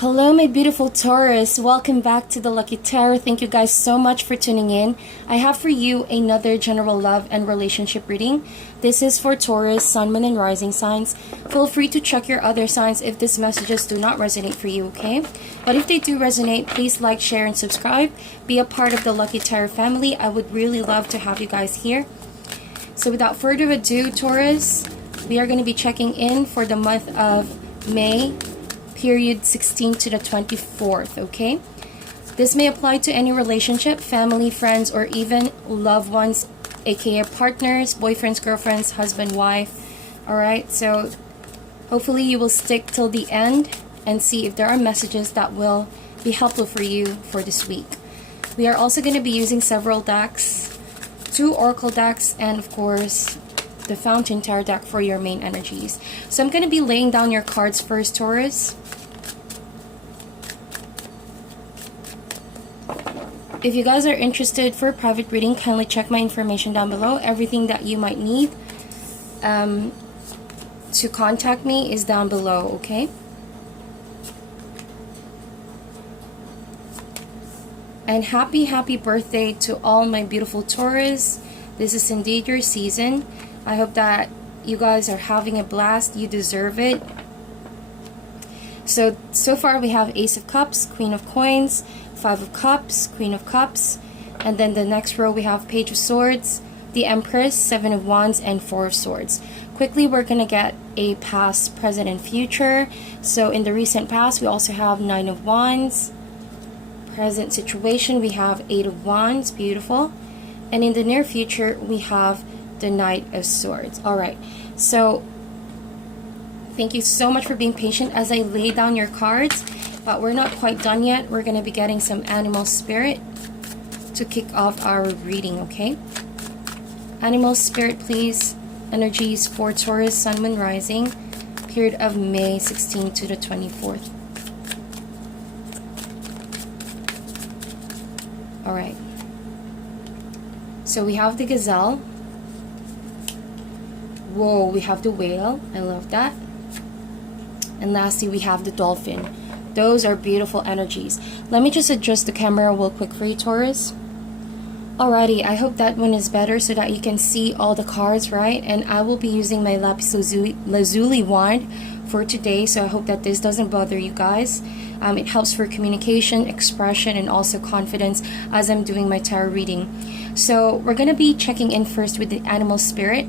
Hello, my beautiful Taurus. Welcome back to the Lucky Tarot. Thank you guys so much for tuning in. I have for you another general love and relationship reading. This is for Taurus, Sun, Moon, and Rising signs. Feel free to check your other signs if these messages do not resonate for you, okay? But if they do resonate, please like, share, and subscribe. Be a part of the Lucky Tarot family. I would really love to have you guys here. So without further ado, Taurus, we are going to be checking in for the month of May, period 16th to the 24th, okay? This may apply to any relationship, family, friends, or even loved ones, aka partners, boyfriends, girlfriends, husband, wife. Alright, so hopefully you will stick till the end and see if there are messages that will be helpful for you for this week. We are also going to be using several decks, 2 oracle decks, and of course the Foutain tarot deck for your main energies. So I'm going to be laying down your cards first, Taurus. If you guys are interested for a private reading, kindly check my information down below. Everything that you might need to contact me is down below, okay? And happy birthday to all my beautiful Taurus. This is indeed your season. I hope that you guys are having a blast. You deserve it. So far we have Ace of Cups, Queen of Coins, 5 of Cups, Queen of Cups, and then the next row we have Page of Swords, the Empress, 7 of Wands, and 4 of Swords. Quickly, we're going to get a past, present, and future. So in the recent past, we also have 9 of Wands. Present situation, we have 8 of Wands, beautiful. And in the near future, we have the Knight of Swords. Alright, so thank you so much for being patient as I lay down your cards. But we're not quite done yet. We're going to be getting some animal spirit to kick off our reading, okay? Animal spirit, please. Energies for Taurus, Sun, Moon, Rising. Period of May 16th to the 24th. Alright. So we have the gazelle. Whoa, we have the whale. I love that. And lastly, we have the dolphin. Those are beautiful energies. Let me just adjust the camera real quick for you, Taurus. Alrighty, I hope that one is better so that you can see all the cards, right? And I will be using my lapis lazuli wand for today, so I hope that this doesn't bother you guys. It helps for communication, expression, and also confidence as I'm doing my tarot reading. So we're going to be checking in first with the animal spirit.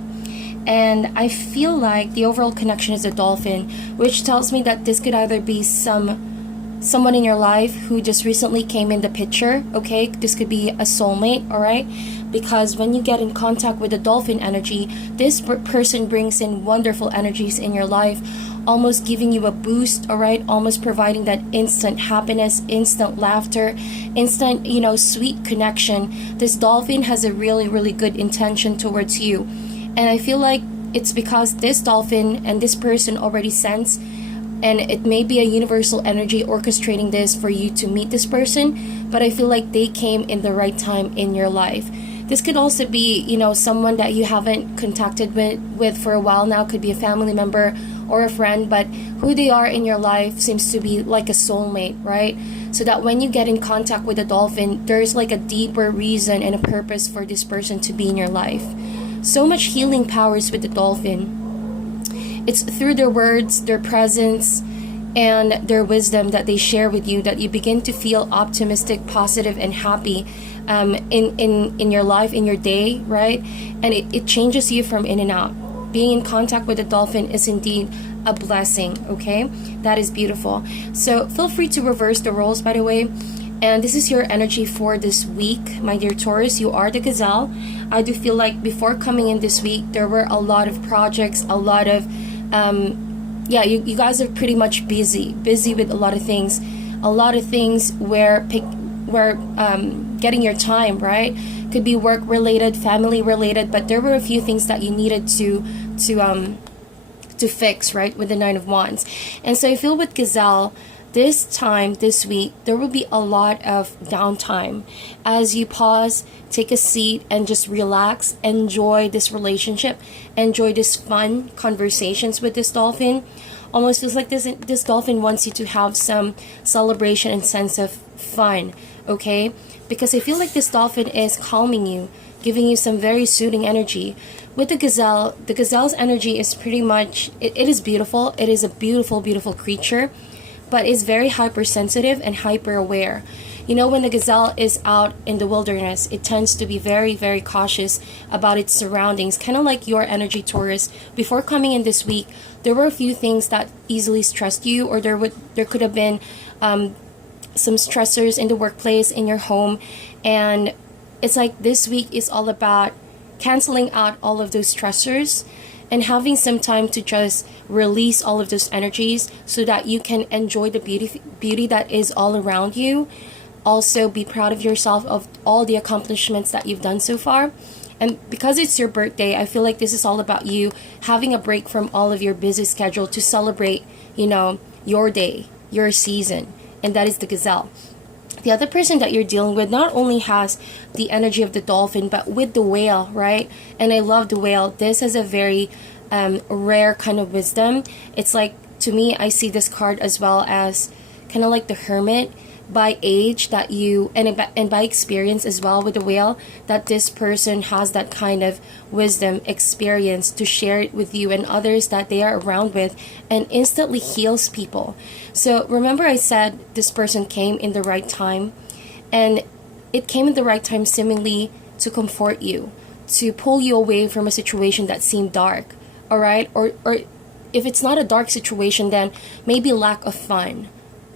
And I feel like the overall connection is a dolphin, which tells me that this could either be someone in your life who just recently came in the picture, okay? This could be a soulmate, all right? Because when you get in contact with the dolphin energy, this person brings in wonderful energies in your life, almost giving you a boost, all right? Almost providing that instant happiness, instant laughter, instant, sweet connection. This dolphin has a really good intention towards you. And I feel like it's because this dolphin and this person already sense, and it may be a universal energy orchestrating this for you to meet this person, but I feel like they came in the right time in your life. This could also be, someone that you haven't contacted with for a while now. Could be a family member or a friend, but who they are in your life seems to be like a soulmate, right? So that when you get in contact with a dolphin, there's like a deeper reason and a purpose for this person to be in your life. So much healing powers with the dolphin. It's through their words, their presence, and their wisdom that they share with you that you begin to feel optimistic, positive, and happy in your life, in your day, right? And it changes you from in and out. Being in contact with a dolphin is indeed a blessing, okay? That is beautiful. So feel free to reverse the roles, by the way. And this is your energy for this week, my dear Taurus. You are the gazelle. I do feel like before coming in this week, there were a lot of projects, a lot of, you guys are pretty much busy with a lot of things. A lot of things where getting your time, right? Could be work related, family related, but there were a few things that you needed to fix, right? With the 9 of Wands. And so I feel with gazelle, this week, there will be a lot of downtime as you pause, take a seat, and just relax, enjoy this relationship, enjoy this fun conversations with this dolphin. Almost feels like this dolphin wants you to have some celebration and sense of fun, okay? Because I feel like this dolphin is calming you, giving you some very soothing energy. With the gazelle's energy is pretty much, it is beautiful. It is a beautiful, beautiful creature, but it's very hypersensitive and hyper aware. You know, when the gazelle is out in the wilderness, it tends to be very, very cautious about its surroundings, kind of like your energy, Taurus. Before coming in this week, there were a few things that easily stressed you, or there could have been some stressors in the workplace, in your home, and it's like this week is all about canceling out all of those stressors and having some time to just release all of those energies so that you can enjoy the beauty that is all around you. Also, be proud of yourself of all the accomplishments that you've done so far. And because it's your birthday, I feel like this is all about you having a break from all of your busy schedule to celebrate, you know, your day, your season, and that is the gazelle. The other person that you're dealing with not only has the energy of the dolphin, but with the whale, right? And I love the whale. This is a very rare kind of wisdom. It's like, to me, I see this card as well as kind of like the hermit, by age that you, and by experience as well with the whale, that this person has that kind of wisdom, experience to share it with you and others that they are around with, and instantly heals people. So remember I said this person came in the right time, and it came in the right time seemingly to comfort you, to pull you away from a situation that seemed dark, all right? Or if it's not a dark situation, then maybe lack of fun,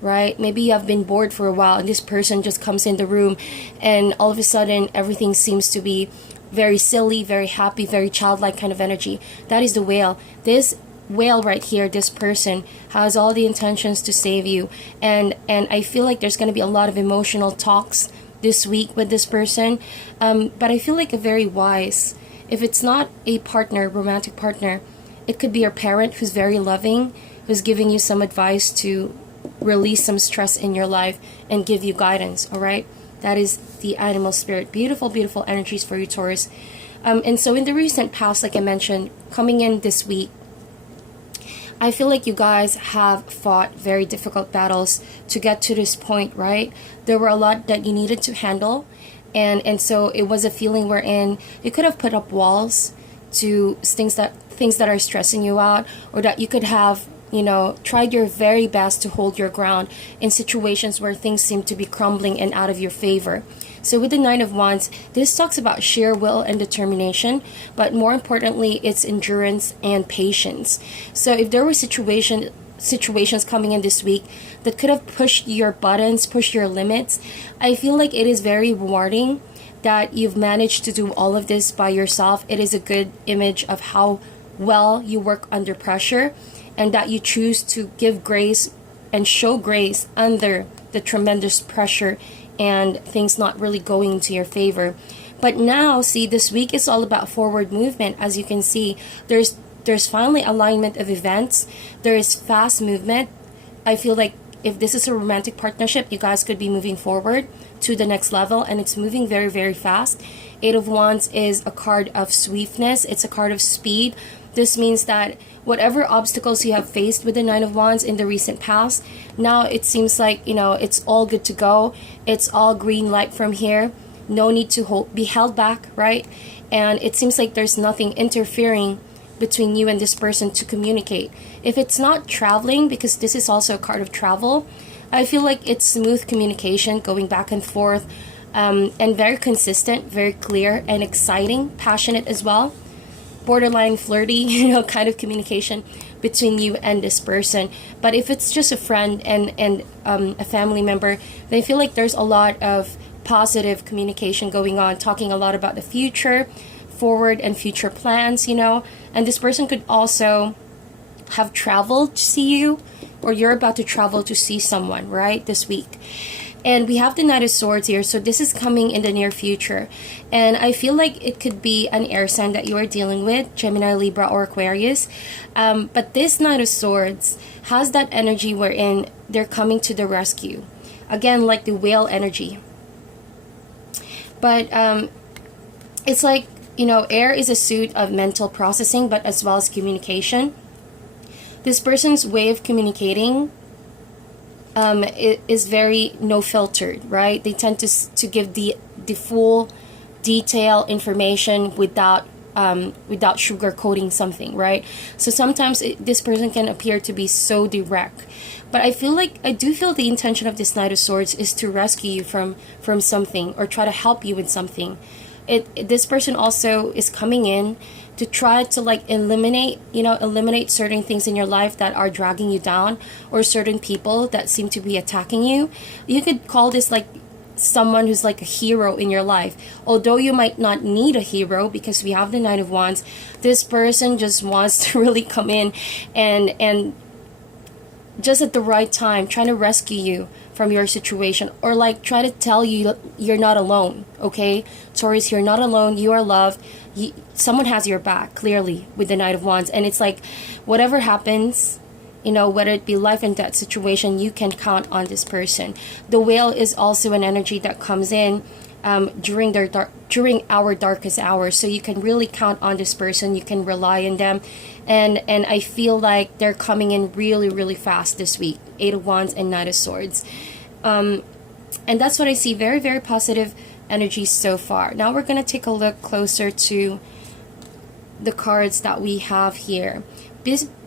right? Maybe you have been bored for a while and this person just comes in the room and all of a sudden everything seems to be very silly, very happy, very childlike kind of energy. That is the whale. This whale right here, this person has all the intentions to save you, and I feel like there's going to be a lot of emotional talks this week with this person, but I feel like a very wise, if it's not a partner, romantic partner, it could be your parent who's very loving, who's giving you some advice to release some stress in your life and give you guidance. All right, that is the animal spirit. Beautiful, beautiful energies for you, Taurus. And so in the recent past, like I mentioned, coming in this week, I feel like you guys have fought very difficult battles to get to this point, right? There were a lot that you needed to handle, and so it was a feeling wherein you could have put up walls to things that are stressing you out, or that you could have, you know, tried your very best to hold your ground in situations where things seem to be crumbling and out of your favor. So with the Nine of Wands, this talks about sheer will and determination, but more importantly, it's endurance and patience. So if there were situations coming in this week that could have pushed your buttons, pushed your limits, I feel like it is very rewarding that you've managed to do all of this by yourself. It is a good image of how well you work under pressure, and that you choose to give grace and show grace under the tremendous pressure and things not really going to your favor. But now, see, this week is all about forward movement. As you can see, there's finally alignment of events. There is fast movement. I feel like if this is a romantic partnership, you guys could be moving forward to the next level, and it's moving very, very fast. Eight of Wands is a card of swiftness. It's a card of speed. This means that whatever obstacles you have faced with the Nine of Wands in the recent past, now it seems like, you know, it's all good to go. It's all green light from here. No need to be held back, right? And it seems like there's nothing interfering between you and this person to communicate. If it's not traveling, because this is also a card of travel, I feel like it's smooth communication going back and forth, and very consistent, very clear and exciting, passionate as well. Borderline flirty, you know, kind of communication between you and this person. But if it's just a friend and a family member, they feel like there's a lot of positive communication going on, talking a lot about the future, forward and future plans, you know. And this person could also have traveled to see you, or you're about to travel to see someone, right, this week. And we have the Knight of Swords here, so this is coming in the near future. And I feel like it could be an air sign that you are dealing with, Gemini, Libra, or Aquarius. But this Knight of Swords has that energy wherein they're coming to the rescue. Again, like the whale energy. But it's like, you know, air is a suit of mental processing, but as well as communication. This person's way of communicating is very no filtered, right? They tend to give the full detail information without sugarcoating something, right? So sometimes this person can appear to be so direct, but I do feel the intention of this Knight of Swords is to rescue you from something, or try to help you with something. This person also is coming in to try to like eliminate certain things in your life that are dragging you down, or certain people that seem to be attacking you. You could call this like someone who's like a hero in your life, although you might not need a hero, because we have the Knight of Wands. This person just wants to really come in and just at the right time trying to rescue you from your situation, or like try to tell you you're not alone. Okay, Taurus, you're not alone, you are loved. Someone has your back, clearly, with the Knight of Wands. And it's like, whatever happens, whether it be life and death situation, you can count on this person. The Whale is also an energy that comes in during our darkest hours, so you can really count on this person. You can rely on them, and I feel like they're coming in really, really fast this week. 8 of Wands and Knight of Swords, and that's what I see. Very, very positive energy so far. Now we're gonna take a look closer to the cards that we have here.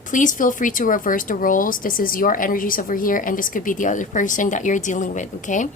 Please feel free to reverse the roles. This is your energies over here, and this could be the other person that you're dealing with. Okay,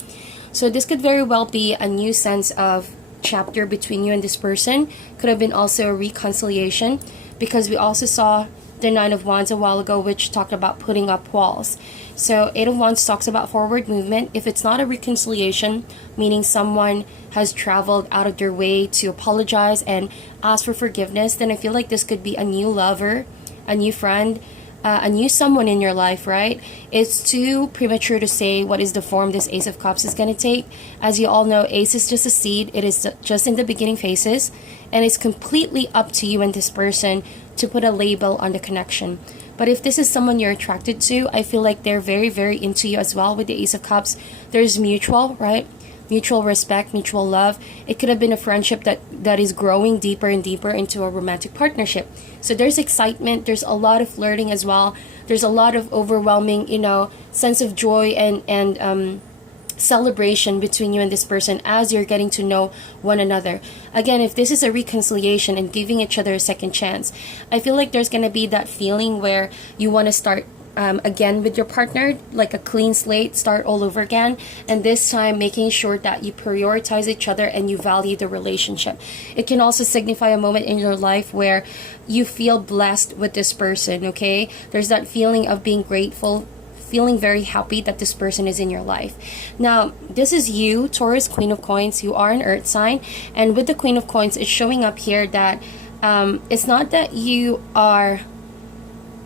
so this could very well be a new sense of chapter between you and this person. Could have been also a reconciliation, because we also saw the Nine of Wands a while ago, which talked about putting up walls. So 8 of Wands talks about forward movement. If it's not a reconciliation, meaning someone has traveled out of their way to apologize and ask for forgiveness, then I feel like this could be a new lover, a new friend, a new someone in your life, right? It's too premature to say what is the form this Ace of Cups is going to take. As you all know, Ace is just a seed. It is just in the beginning phases, and it's completely up to you and this person to put a label on the connection. But if this is someone you're attracted to, I feel like they're very, very into you as well. With the Ace of Cups, there's mutual, right? Mutual respect, mutual love. It could have been a friendship that is growing deeper and deeper into a romantic partnership. So there's excitement, there's a lot of flirting as well. There's a lot of overwhelming, sense of joy and celebration between you and this person as you're getting to know one another. Again, if this is a reconciliation and giving each other a second chance, I feel like there's going to be that feeling where you want to start again with your partner, like a clean slate, start all over again, and this time making sure that you prioritize each other and you value the relationship. It can also signify a moment in your life where you feel blessed with this person. Okay, there's that feeling of being grateful, feeling very happy that this person is in your life. Now, this is you, Taurus, Queen of Coins. You are an earth sign, and with the Queen of Coins, it's showing up here that it's not that you are,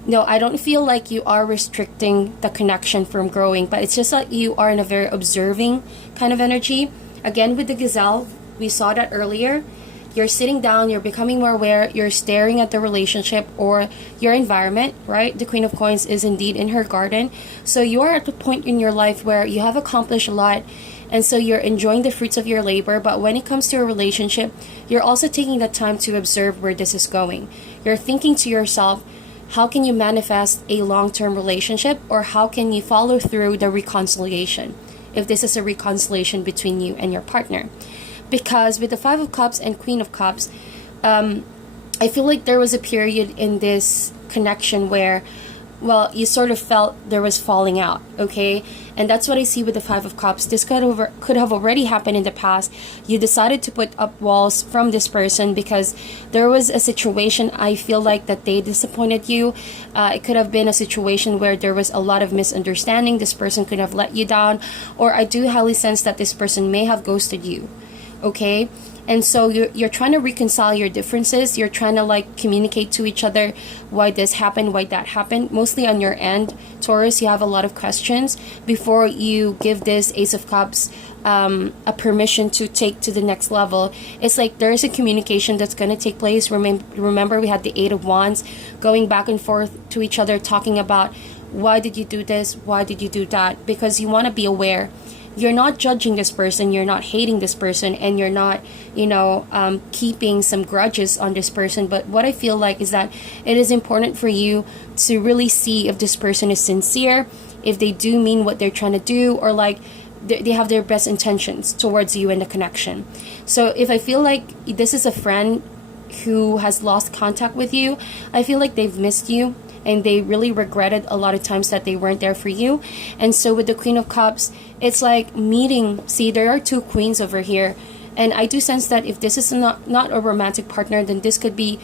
no, I don't feel like you are restricting the connection from growing, but it's just that you are in a very observing kind of energy. Again, with the Gazelle, we saw that earlier. You're sitting down, you're becoming more aware, you're staring at the relationship or your environment, right? The Queen of Coins is indeed in her garden. So you are at the point in your life where you have accomplished a lot, and so you're enjoying the fruits of your labor. But when it comes to a relationship, you're also taking the time to observe where this is going. You're thinking to yourself, how can you manifest a long-term relationship, or how can you follow through the reconciliation if this is a reconciliation between you and your partner? Because with the 5 of Cups and Queen of Cups, I feel like there was a period in this connection where, well, you sort of felt there was falling out, okay? And that's what I see with the 5 of Cups. This could have already happened in the past. You decided to put up walls from this person because there was a situation, I feel like, that they disappointed you. It could have been a situation where there was a lot of misunderstanding. This person could have let you down. Or I do highly sense that this person may have ghosted you, okay? And so you're trying to reconcile your differences. You're trying to like communicate to each other why this happened, why that happened. Mostly on your end, Taurus, you have a lot of questions before you give this Ace of Cups a permission to take to the next level. It's like there is a communication that's going to take place. Remember, we had the 8 of Wands going back and forth to each other, talking about why did you do this, why did you do that, because you want to be aware you're not judging this person, you're not hating this person, and you're not, keeping some grudges on this person. But what I feel like is that it is important for you to really see if this person is sincere, if they do mean what they're trying to do, or like they have their best intentions towards you in the connection. So if I feel like this is a friend who has lost contact with you, I feel like they've missed you and they really regretted a lot of times that they weren't there for you. And so with the Queen of Cups, it's like meeting. See, there are two queens over here, and I do sense that if this is not a romantic partner, then this could be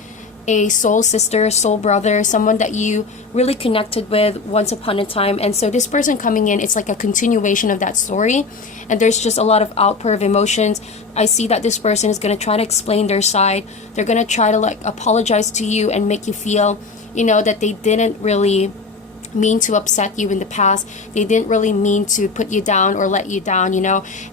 a soul sister, soul brother, someone that you really connected with once upon a time. And so this person coming in, it's like a continuation of that story, and there's just a lot of outpour of emotions. I see that this person is going to try to explain their side. They're going to try to like apologize to you and make you feel, that they didn't really mean to upset you in the past. They didn't really mean to put you down or let you down,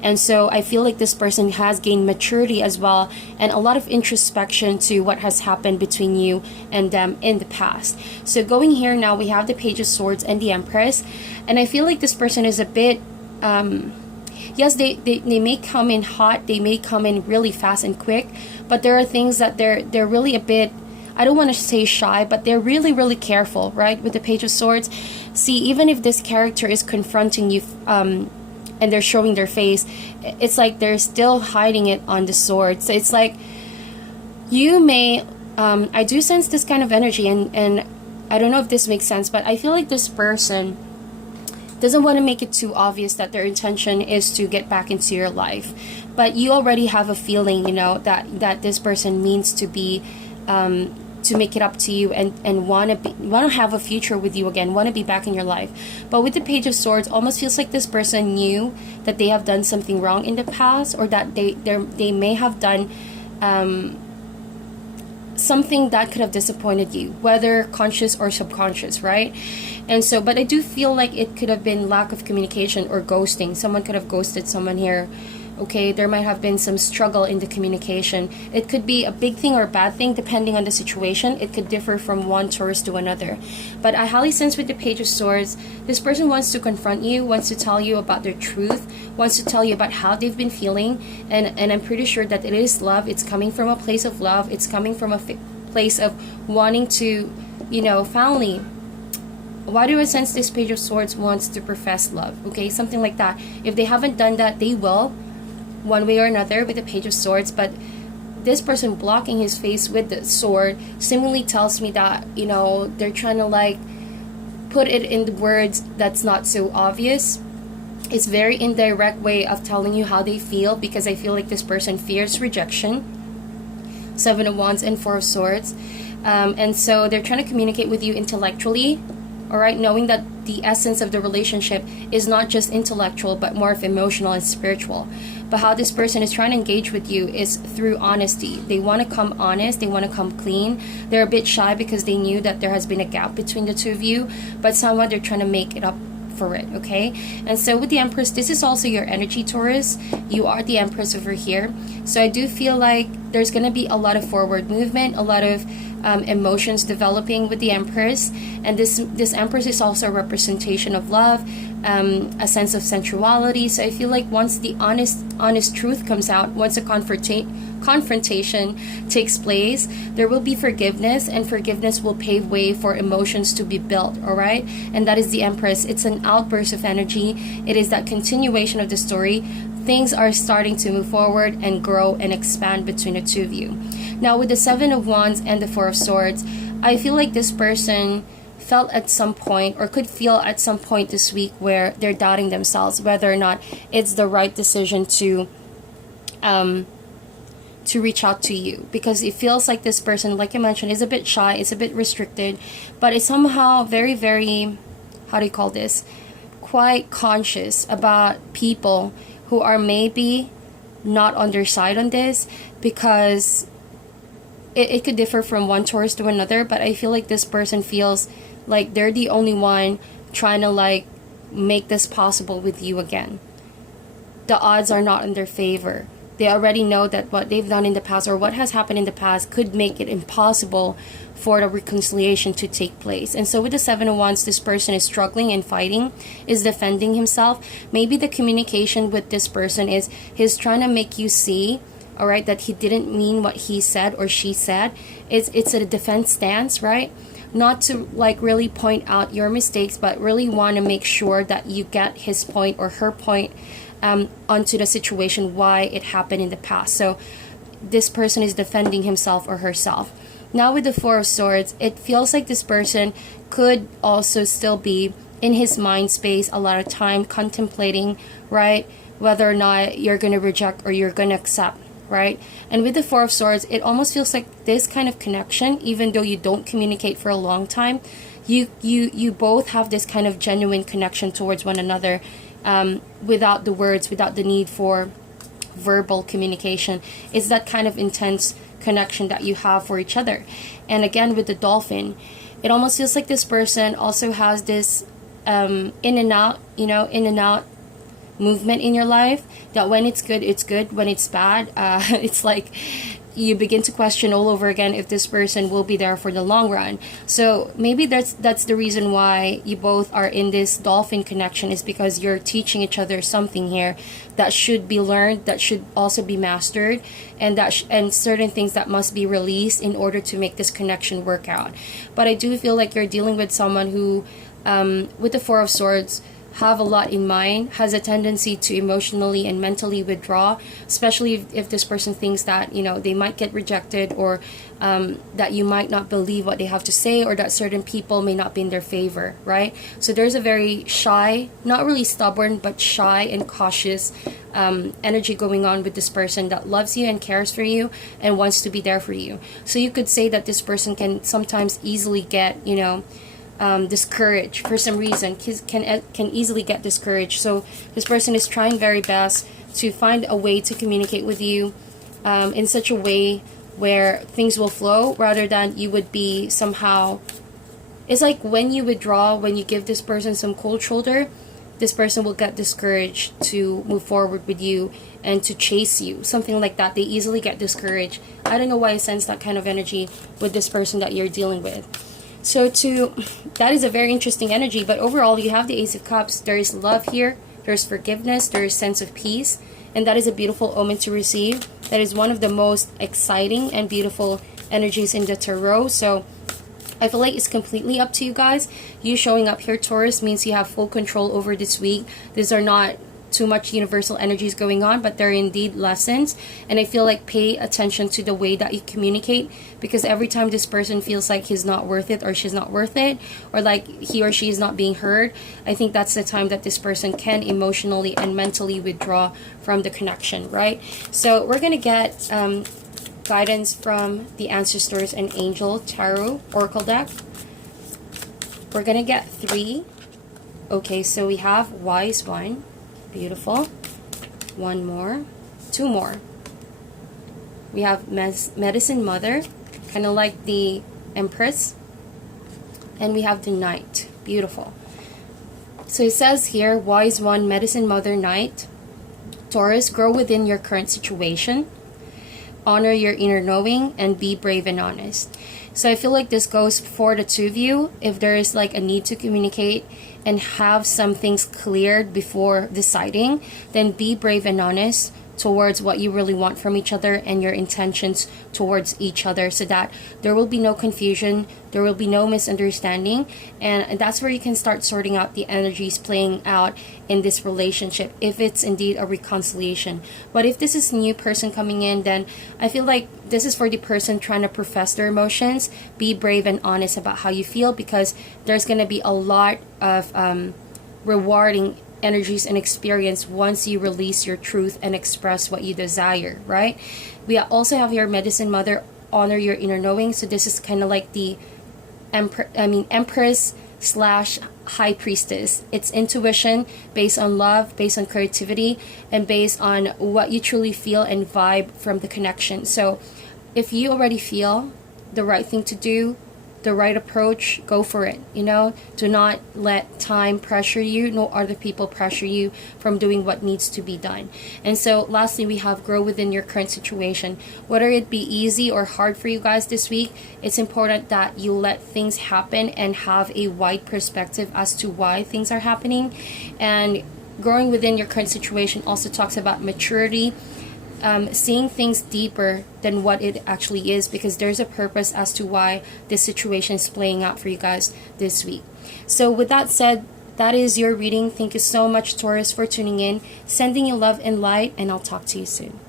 And so I feel like this person has gained maturity as well, and a lot of introspection to what has happened between you and them in the past. So going here now, we have the Page of Swords and the Empress, and I feel like this person is a bit yes, they may come in hot, they may come in really fast and quick, but there are things that they're really a bit, I don't want to say shy, but they're really, really careful, right? With the Page of Swords. See, even if this character is confronting you and they're showing their face, it's like they're still hiding it on the sword. So it's like you may, I do sense this kind of energy, and I don't know if this makes sense, but I feel like this person doesn't want to make it too obvious that their intention is to get back into your life. But you already have a feeling, that this person means to be, to make it up to you and want to have a future with you again, want to be back in your life. But with the Page of Swords, almost feels like this person knew that they have done something wrong in the past, or that they may have done something that could have disappointed you, whether conscious or subconscious, right? And so, but I do feel like it could have been lack of communication or ghosting. Someone could have ghosted someone here. Okay, there might have been some struggle in the communication. It could be a big thing or a bad thing depending on the situation. It could differ from one Taurus to another. But I highly sense with the Page of Swords, this person wants to confront you, wants to tell you about their truth, wants to tell you about how they've been feeling. And I'm pretty sure that it is love. It's coming from a place of love. It's coming from a place of wanting to, finally. Why do I sense this Page of Swords wants to profess love? Okay, something like that. If they haven't done that, they will, one way or another, with the Page of Swords. But this person blocking his face with the sword seemingly tells me that, they're trying to like put it in the words that's not so obvious. It's very indirect way of telling you how they feel, because I feel like this person fears rejection. 7 of Wands and 4 of Swords. And so they're trying to communicate with you intellectually, all right, knowing that the essence of the relationship is not just intellectual, but more of emotional and spiritual. But how this person is trying to engage with you is through honesty. They want to come honest, they want to come clean. They're a bit shy because they knew that there has been a gap between the two of you, but somehow they're trying to make it up for it, okay? And so with the Empress, this is also your energy, Taurus. You are the Empress over here. So I do feel like there's going to be a lot of forward movement, a lot of emotions developing with the Empress. And this Empress is also a representation of love, a sense of sensuality. So I feel like once the honest truth comes out, once a confrontation takes place, there will be forgiveness, and forgiveness will pave way for emotions to be built, all right? And that is the Empress. It's an outburst of energy. It is that continuation of the story. Things are starting to move forward and grow and expand between the two of you. Now with the 7 of Wands and the 4 of Swords, I feel like this person felt at some point, or could feel at some point this week, where they're doubting themselves whether or not it's the right decision to reach out to you, because it feels like this person, like I mentioned, is a bit shy, it's a bit restricted, but it's somehow very, very, how do you call this, quite conscious about people who are maybe not on their side on this, because it could differ from one Taurus to another. But I feel like this person feels like they're the only one trying to like make this possible with you again. The odds are not in their favor. They already know that what they've done in the past or what has happened in the past could make it impossible for the reconciliation to take place. And so with the Seven of Wands, this person is struggling and fighting, is defending himself. Maybe the communication with this person is he's trying to make you see, all right, that he didn't mean what he said or she said. It's a defense stance, right? Not to like really point out your mistakes, but really want to make sure that you get his point or her point onto the situation, why it happened in the past. So this person is defending himself or herself. Now with the Four of Swords, it feels like this person could also still be in his mind space a lot of time contemplating, right, whether or not you're going to reject or you're going to accept, right? And with the Four of Swords, it almost feels like this kind of connection, even though you don't communicate for a long time, you both have this kind of genuine connection towards one another, without the words, without the need for verbal communication. It's that kind of intense connection that you have for each other. And again, with the Dolphin, it almost feels like this person also has this in and out, in and out movement in your life, that when it's good, when it's bad, it's like you begin to question all over again if this person will be there for the long run. So maybe that's the reason why you both are in this Dolphin connection, is because you're teaching each other something here that should be learned, that should also be mastered, and and certain things that must be released in order to make this connection work out. But I do feel like you're dealing with someone who, with the Four of Swords, have a lot in mind, has a tendency to emotionally and mentally withdraw, especially if this person thinks that, they might get rejected, or that you might not believe what they have to say, or that certain people may not be in their favor, right? So there's a very shy, not really stubborn, but shy and cautious energy going on with this person that loves you and cares for you and wants to be there for you. So you could say that this person can sometimes easily get, discouraged for some reason, can easily get discouraged. So this person is trying very best to find a way to communicate with you in such a way where things will flow, rather than you would be somehow, it's like when you withdraw, when you give this person some cold shoulder, this person will get discouraged to move forward with you and to chase you, something like that. They easily get discouraged. I don't know why I sense that kind of energy with this person that you're dealing with. So that is a very interesting energy. But overall, you have the Ace of Cups. There is love here. There's forgiveness. There is sense of peace. And that is a beautiful omen to receive. That is one of the most exciting and beautiful energies in the tarot. So I feel like it's completely up to you guys. You showing up here, Taurus, means you have full control over this week. These are not too much universal energies going on, but they're indeed lessons. And I feel like pay attention to the way that you communicate, because every time this person feels like he's not worth it or she's not worth it, or like he or she is not being heard, I think that's the time that this person can emotionally and mentally withdraw from the connection, right? So we're gonna get guidance from the Ancestors and Angel Tarot Oracle deck. We're gonna get 3. Okay, so we have Wise One. Beautiful. One more. 2 more. We have Medicine Mother, kind of like the Empress. And we have the Knight. Beautiful. So it says here, Wise One, Medicine Mother, Knight. Taurus, grow within your current situation. Honor your inner knowing and be brave and honest. So I feel like this goes for the two of you. If there is like a need to communicate and have some things cleared before deciding, then be brave and honest towards what you really want from each other and your intentions towards each other, so that there will be no confusion, there will be no misunderstanding, and that's where you can start sorting out the energies playing out in this relationship, if it's indeed a reconciliation. But if this is a new person coming in, then I feel like this is for the person trying to profess their emotions. Be brave and honest about how you feel, because there's going to be a lot of rewarding energies and experience once you release your truth and express what you desire, right? We also have here Medicine Mother, honor your inner knowing. So this is kind of like the Empress slash High Priestess. It's intuition based on love, based on creativity, and based on what you truly feel and vibe from the connection. So if you already feel the right thing to do, the right approach, go for it. You know, do not let time pressure you, nor other people pressure you from doing what needs to be done. And so lastly, we have grow within your current situation. Whether it be easy or hard for you guys this week, it's important that you let things happen and have a wide perspective as to why things are happening. And growing within your current situation also talks about maturity, seeing things deeper than what it actually is, because there's a purpose as to why this situation is playing out for you guys this week. So with that said, that is your reading. Thank you so much, Taurus, for tuning in. Sending you love and light, and I'll talk to you soon.